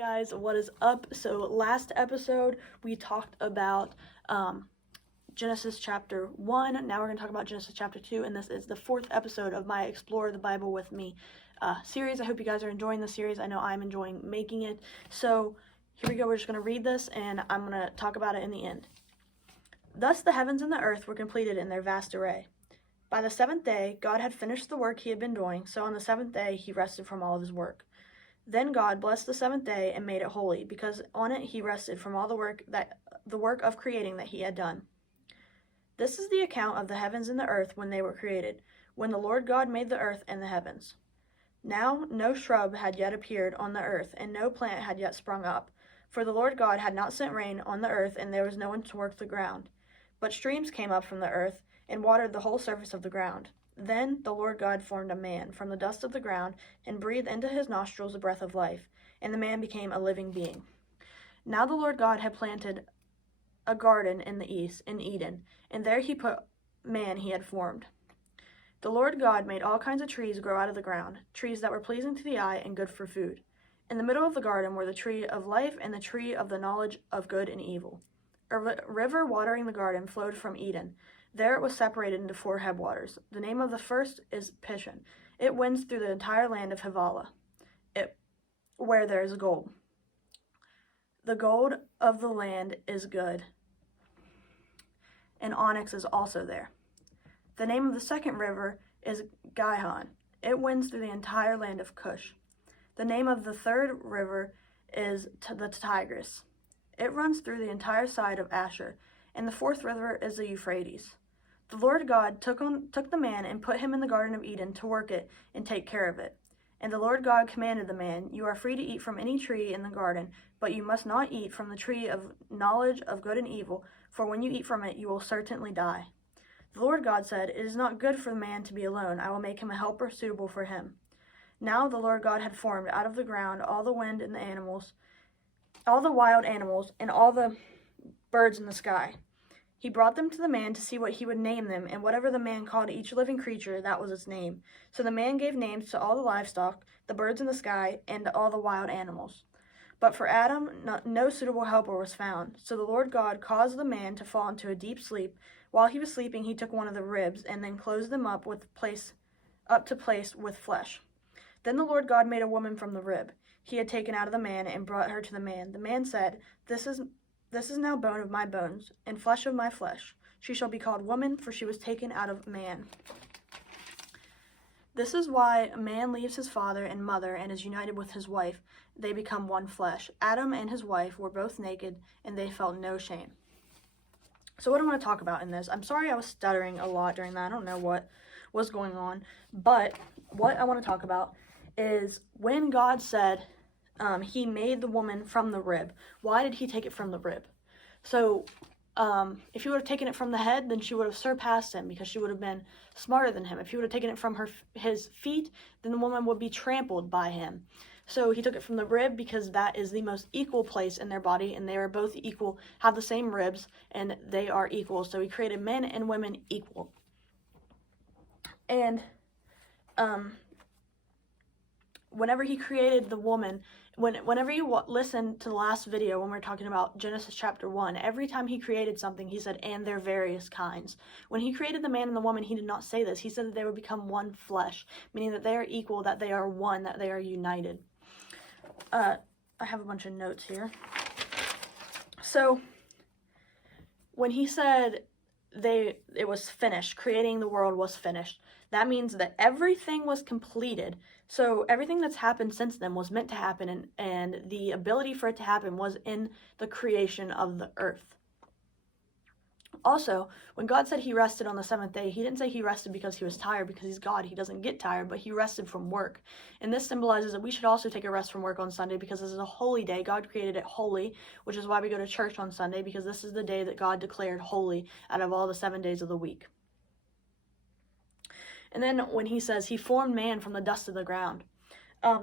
Guys, what is up? So last episode we talked about Genesis chapter 1. Now we're going to talk about Genesis chapter 2, and this is the fourth episode of my Explore the Bible with Me series. I hope you guys are enjoying the series. I know I'm enjoying making it. So here we go. We're just going to read this, and I'm going to talk about it in the end. Thus the heavens and the earth were completed in their vast array. By the seventh day, God had finished the work he had been doing, so on the seventh day he rested from all of his work. Then God blessed the seventh day and made it holy, because on it he rested from all the work of creating that he had done. This is the account of the heavens and the earth when they were created, when the Lord God made the earth and the heavens. Now no shrub had yet appeared on the earth, and no plant had yet sprung up, for the Lord God had not sent rain on the earth, and there was no one to work the ground. But streams came up from the earth and watered the whole surface of the ground. Then the Lord God formed a man from the dust of the ground and breathed into his nostrils the breath of life, and the man became a living being. Now the Lord God had planted a garden in the east, in Eden, and there he put man he had formed. The Lord God made all kinds of trees grow out of the ground, trees that were pleasing to the eye and good for food. In the middle of the garden were the tree of life and the tree of the knowledge of good and evil. A river watering the garden flowed from Eden. There it was separated into 4 headwaters. The name of the first is Pishon. It winds through the entire land of Havilah, where there is gold. The gold of the land is good, and onyx is also there. The name of the second river is Gihon. It winds through the entire land of Cush. The name of the third river is the Tigris. It runs through the entire side of Asher, and the fourth river is the Euphrates. The Lord God took the man and put him in the Garden of Eden to work it and take care of it. And the Lord God commanded the man, "You are free to eat from any tree in the garden, but you must not eat from the tree of knowledge of good and evil, for when you eat from it, you will certainly die." The Lord God said, "It is not good for the man to be alone. I will make him a helper suitable for him." Now the Lord God had formed out of the ground all the wind and the animals, all the wild animals, and all the birds in the sky. He brought them to the man to see what he would name them, and whatever the man called each living creature, that was its name. So the man gave names to all the livestock, the birds in the sky, and to all the wild animals. But for Adam, no suitable helper was found. So the Lord God caused the man to fall into a deep sleep. While he was sleeping, he took one of the ribs, and then closed them up with place with flesh. Then the Lord God made a woman from the rib he had taken out of the man, and brought her to the man. The man said, This is now bone of my bones, and flesh of my flesh. She shall be called woman, for she was taken out of man. This is why a man leaves his father and mother and is united with his wife. They become one flesh. Adam and his wife were both naked, and they felt no shame. So what I want to talk about in this, I'm sorry I was stuttering a lot during that. I don't know what was going on. But what I want to talk about is when God said he made the woman from the rib. Why did he take it from the rib? So if he would have taken it from the head, then she would have surpassed him because she would have been smarter than him. If he would have taken it from his feet, then the woman would be trampled by him. So he took it from the rib because that is the most equal place in their body, and they are both equal, have the same ribs, and they are equal. So he created men and women equal. And whenever he created the woman, whenever you listen to the last video when we're talking about Genesis chapter 1, every time he created something, he said, "and their various kinds." When he created the man and the woman, he did not say this. He said that they would become one flesh, meaning that they are equal, that they are one, that they are united. I have a bunch of notes here. So when he said it was finished, creating the world was finished, that means that everything was completed. So everything that's happened since then was meant to happen, and the ability for it to happen was in the creation of the earth. Also, when God said he rested on the seventh day, he didn't say he rested because he was tired, because he's God. He doesn't get tired, but he rested from work. And this symbolizes that we should also take a rest from work on Sunday, because this is a holy day. God created it holy, which is why we go to church on Sunday, because this is the day that God declared holy out of all the 7 days of the week. And then when he says he formed man from the dust of the ground,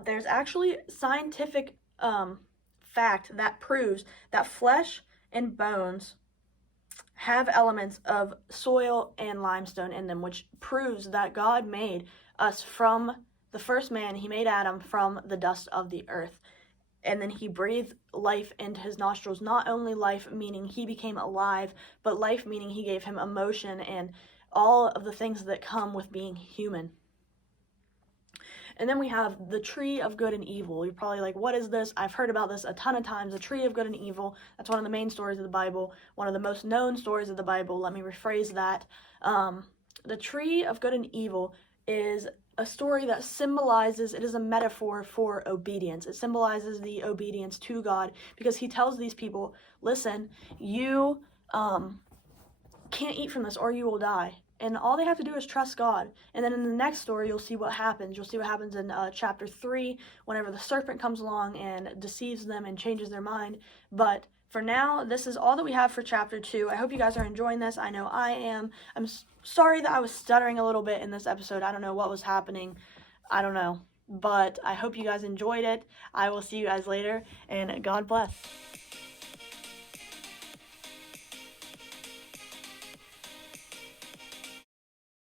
there's actually scientific fact that proves that flesh and bones have elements of soil and limestone in them, which proves that God made us from the first man. He made Adam from the dust of the earth. and then he breathed life into his nostrils. Not only life, meaning he became alive, but life, meaning he gave him emotion and all of the things that come with being human. And then we have the tree of good and evil. You're probably like, what is this? I've heard about this a ton of times. The tree of good and evil. That's one of the main stories of the Bible. One of the most known stories of the Bible. Let me rephrase that. The tree of good and evil is a story that symbolizes, it is a metaphor for obedience. It symbolizes the obedience to God, because he tells these people, listen, you can't eat from this or you will die. And all they have to do is trust God. And then in the next story, you'll see what happens. You'll see what happens in chapter 3, whenever the serpent comes along and deceives them and changes their mind. But for now, this is all that we have for chapter 2. I hope you guys are enjoying this. I know I am. I'm sorry that I was stuttering a little bit in this episode. I don't know what was happening. I don't know. But I hope you guys enjoyed it. I will see you guys later, and God bless.